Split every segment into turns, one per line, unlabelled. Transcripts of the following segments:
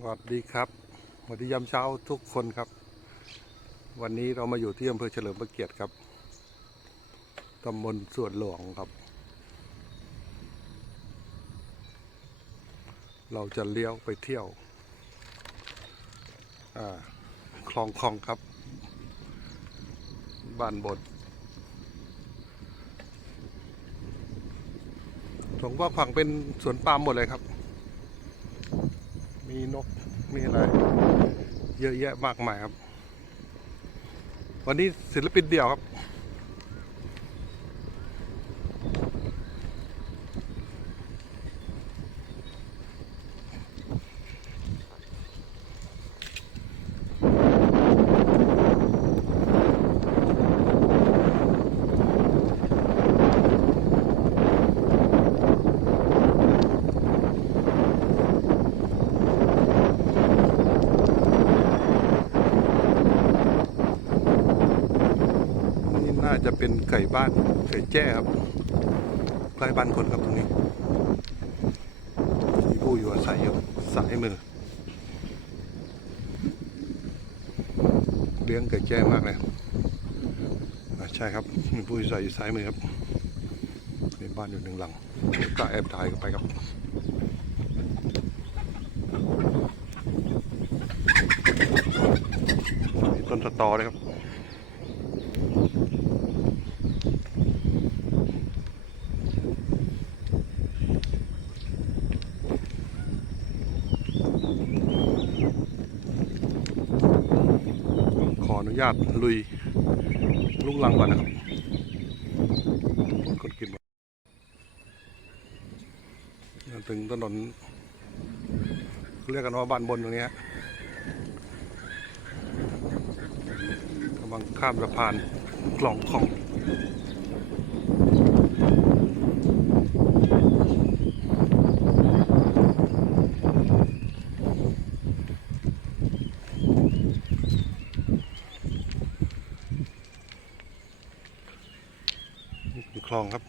สวัสดีครับสวัสดียามเช้าทุกคนครับ วันนี้เรามาอยู่ที่อำเภอเฉลิมพระเกียรติครับตำบลสวนหลวงครับ เราจะเลี้ยวไปเที่ยวคลองคลองครับ บ้านบนสองว่าฝั่งเป็นสวนปาล์มหมดเลยครับ มีนก มีอะไร เยอะแยะมากมายครับ วันนี้ศิลปินเดี่ยวครับ นี่น่า จะเป็นไก่บ้านไก่แจ้ครับใกล้บ้านคนครับตรงนี้ มีผู้อยู่อาศัยอยู่สายมือเลี้ยงไก่แจ้มากเลยใช่ครับมีผู้อยู่อาศัยอยู่ซ้ายมือครับมีบ้านอยู่หนึ่งหลังกล้าแอบถ่ายกันไปครับต้นสตอเลยครับ นุญาตลุยลุกลังก่อนนะครับกดกินมาถึงถนนเรียกกันว่าบ้านบนตรงนี้กำลังข้ามสะพานกล่องของนี่คื อคลองครับ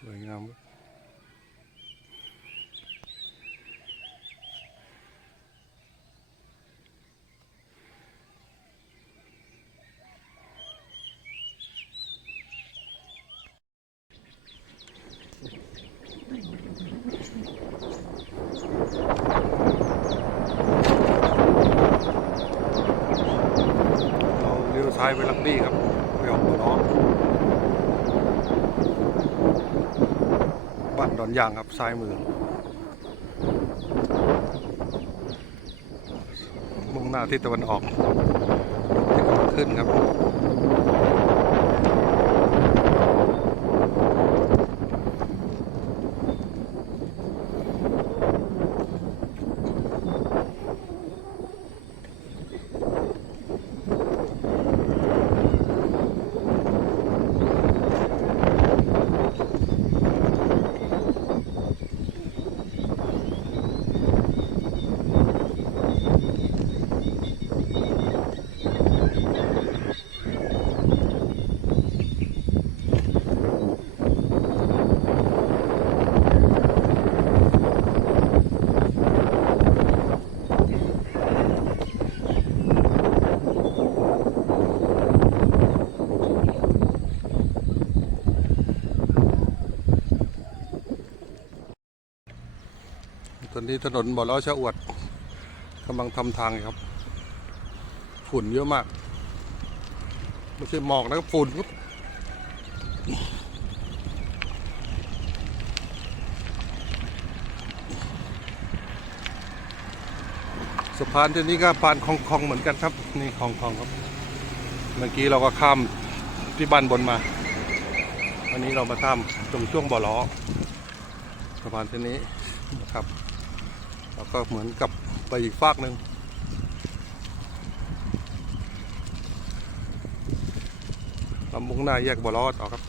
สวยงามครับ เราเลี้ยวซ้ายไปลังบี้ครับไปออกตัวน้องบ้านดอนยางครับซ้ายมือมุ่งหน้าที่ตะวันออกที่กำลังขึ้นครับ อนนี้ถนนบ่อล้อชะอวดกำลังทำทางครับ ฝุ่นเยอะมาก ไม่ใช่หมอกนะครับฝุ่นครับสะพานที่นี้ก็พานคลองคลองเหมือนกันครับ นี่คลองคลองครับ เมื่อกี้เราก็ข้ามที่บ้านบนมา วันนี้เรามาข้ามตรงช่วงบ่อล้อสะพานเส้นนี้ แล้วก็เหมือนกับไปอีกฟากหนึ่งลำมุงหน้าแยกบัวลอดออกครับ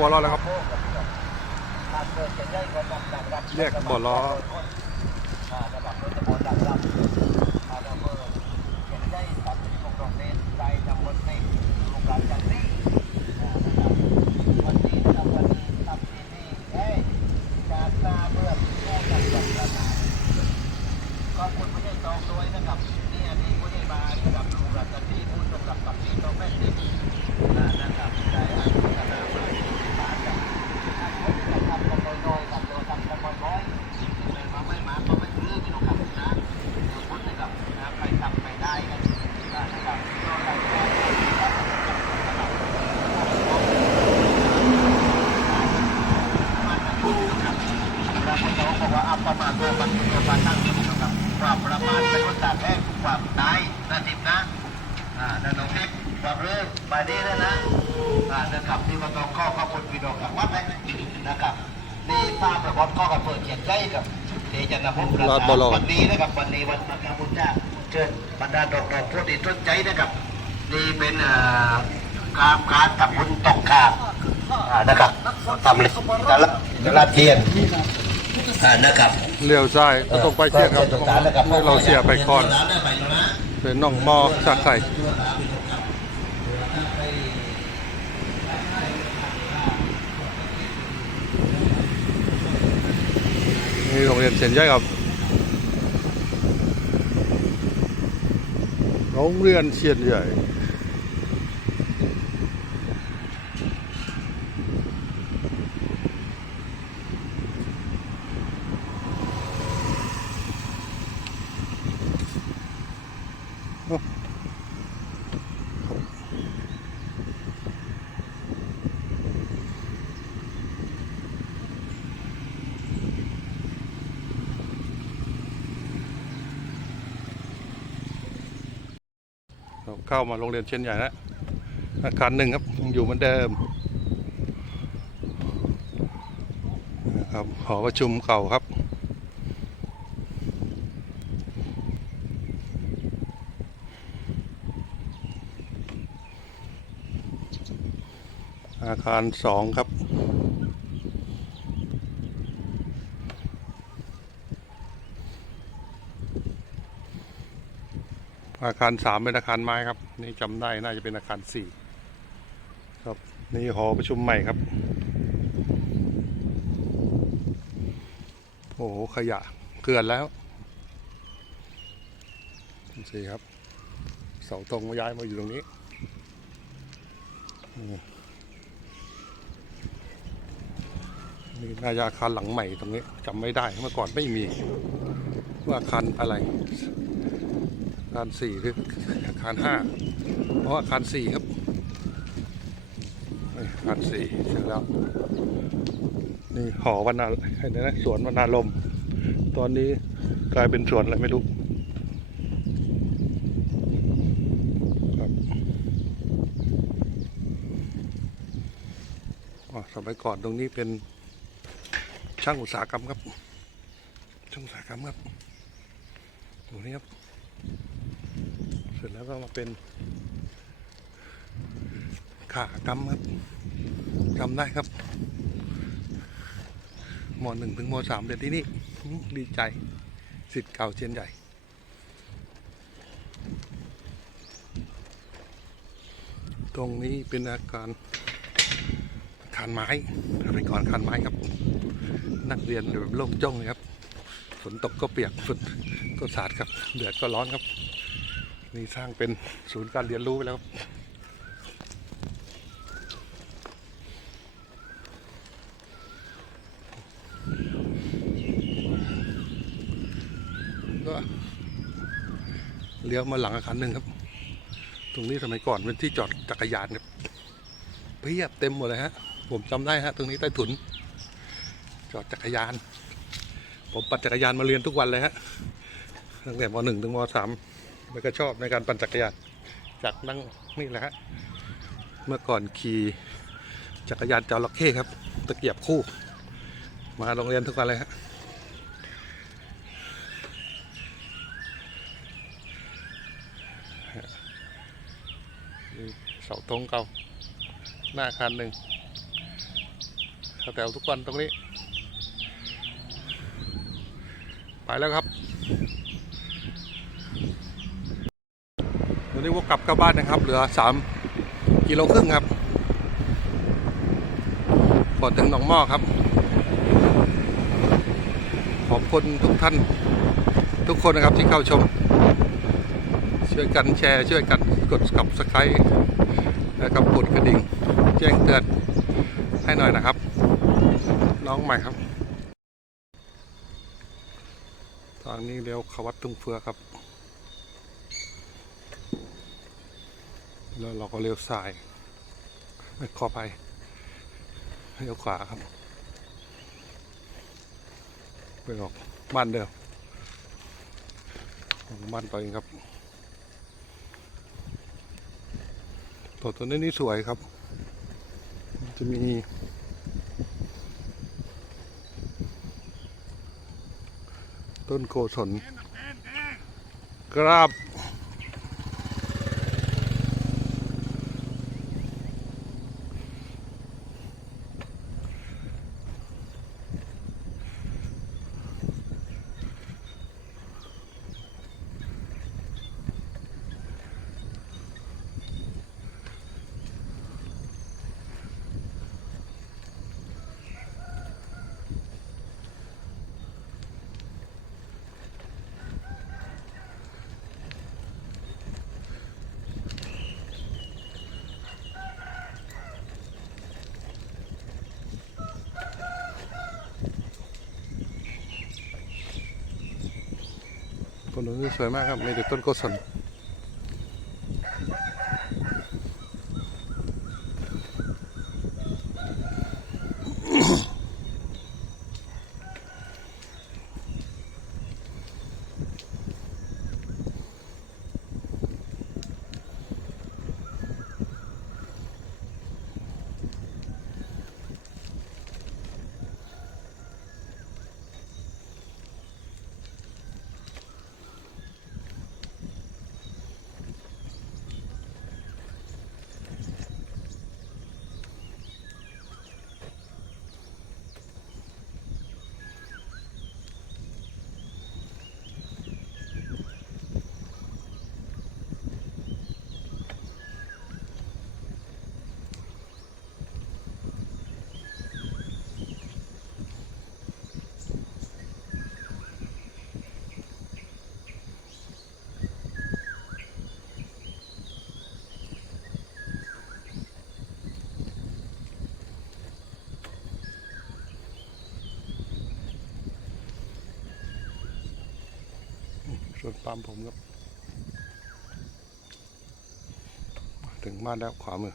บอล้อแล้วครับ
เกิดจะย่อยก็ต้องดักรับ
แยกบอล้
อาระดับรถจะบอลดักรับอ่าแล้วก็จะย่อยตัดสินของโรงเรียนใจจำบนในโรงการจันทร์นี้อ่านะครับวันนี้นะครับวันนี้ทำที่นี่เอ้ยการตาเบื่อแค่จังหวัดระนองขอบคุณผู้ใหญ่ตองด้วยนะครับนี่อันนี้ผู้ใหญ่มากับลุงรัตนีผู้ชมกับกับพี่ตองแม่ติดอ่านะครับได้อานุโมทนามาที่บ้านกับ ทำกันน้อยๆกับตัวทำกันน้อยๆเลยมาไม่มาก็ไม่ซื้อพี่น้องครับนะเดี๋ยวคนนะครับนะไปทำไปได้กันนะครับก็ได้ก็เราก็จะบอกว่าอัปมาตัวมันตัวมันตั้งอยู่นะครับความประมาทเป็นวัฏฏะแท้ความตายนะทิพนะ อ่านั่นน้องทิพย์บอกเลยมาดีแล้วนะ อ่านะครับนี่มันต้องข้อขอบคุณพี่น้องกับวัดเลยนะครับ นี่ภาพประกอบข้อกับเปิดเขียนใจกับเดชนพงศ์ประ
ลาดบ่อลอย
วันนี้นะครับวันนี้วันมาคาบุญจ้าเชิญบรรดาดอกดอกผู้ที่ต้นใจนะครับนี่เป็นอ่าการการทำบุญตกขาบอ่านะครับทำเลยแต่ละแต่ละเทียนอ่านะครับ
เลี้ยวซ้ายก็ต้องไปเชียงครับ
ตรงนั้นนะครับ
นี่เราเสียไปก่อน
ได้ไปแล้วนะ
เป็นน่องมอสักไข่ นเรียนเสียนใหญ่ครับโรงเรียนเชียนใหญ่โอ้ เข้ามาโรงเรียนเชียนใหญ่แล้วอาคารหนึ่งครับอยู่เหมือนเดิมนะครับหอประชุมเก่าครับอาคารสองครับ อาคารสามเป็นอาคารไม้ครับ นี่จำได้น่าจะเป็นอาคารสี่ครับนี่หอประชุมใหม่ครับ โอ้โหขยะเกลือนแล้วดูสิครับ เสาธงย้ายมาอยู่ตรงนี้นี่น่าจะอาคารหลังใหม่ตรงนี้จำไม่ได้เมื่อก่อนไม่มีว่าอาคารอะไร อาคารสี่หรืออาคารห้าเพราะอาคารสี่ครับอาคารสี่เสร็จแล้วนี่หอวันนาเห็นไหมนะสวนวันนาลม ตอนนี้กลายเป็นสวนอะไรไม่รู้อ๋อสมัยก่อนตรงนี้เป็นช่างอุตสาหกรรมครับ ช่างอุตสาหกรรมครับตรงนี้ครับ เสร็จแล้วก็มาเป็นขากรรมครับจำได้ครับมหนึ่งถึงมสามเรียนที่นี่ดีใจสิทธิ์เก่าเชียนใหญ่ตรงนี้เป็นอาการอาคารไม้สมัยก่อนอาคารไม้ครับ นักเรียนแบบโล่งจ้องเลยครับ ฝนตกก็เปียกฝนก็สาดครับเดือดก็ร้อนครับ นี่สร้างเป็นศูนย์การเรียนรู้ไปแล้วก็เลี้ยวมาหลังอาคารหนึ่งครับ ตรงนี้สมัยก่อนเป็นที่จอดจักรยานครับเพียบเต็มหมดเลยฮะ ผมจำได้ฮะ ตรงนี้ใต้ถุน จอดจักรยาน ผมปั่นจักรยานมาเรียนทุกวันเลยฮะ ตั้งแต่มหนึ่งถึงมสาม แล้วก็ชอบในการปั่นจักรยานจากนั่งนี่แหละฮะเมื่อก่อนขี่จักรยานจระเข้ครับ ตะเกียบคู่ มาโรงเรียนทุกวันเลยฮะเสาธงเก่าหน้าคารหนึ่งแถวทุกวันตรงนี้ ไปแล้วครับ วันนี้วกกลับกลับบ้านนะครับ เหลือสามกิโลครึ่งครับก่อนถึงหนองหม้อครับ ขอบคุณทุกท่าน ทุกคนนะครับที่เข้าชม ช่วยกันแชร์ ช่วยกันกดกับสไครต์นะครับกดกระดิ่ง แจ้งเตือนให้หน่อยนะครับ น้องใหม่ครับ ทางนี้เลี้ยวเขาวัดทุ่งเฟือครับ แล้วเราก็เลี้ยวซ้ายไม่ขอไปเลี้ยวขวาครับไปออกบ้านเดิมบ้านตัวเองครับตัวตัวนี้นี่สวยครับ จะมีต้นโกศลกราบ ต้นนี้สวยมากครับมีแต่ต้นโกศลส วนปาล์มผมครับ ถึงบ้านแล้วขวามือ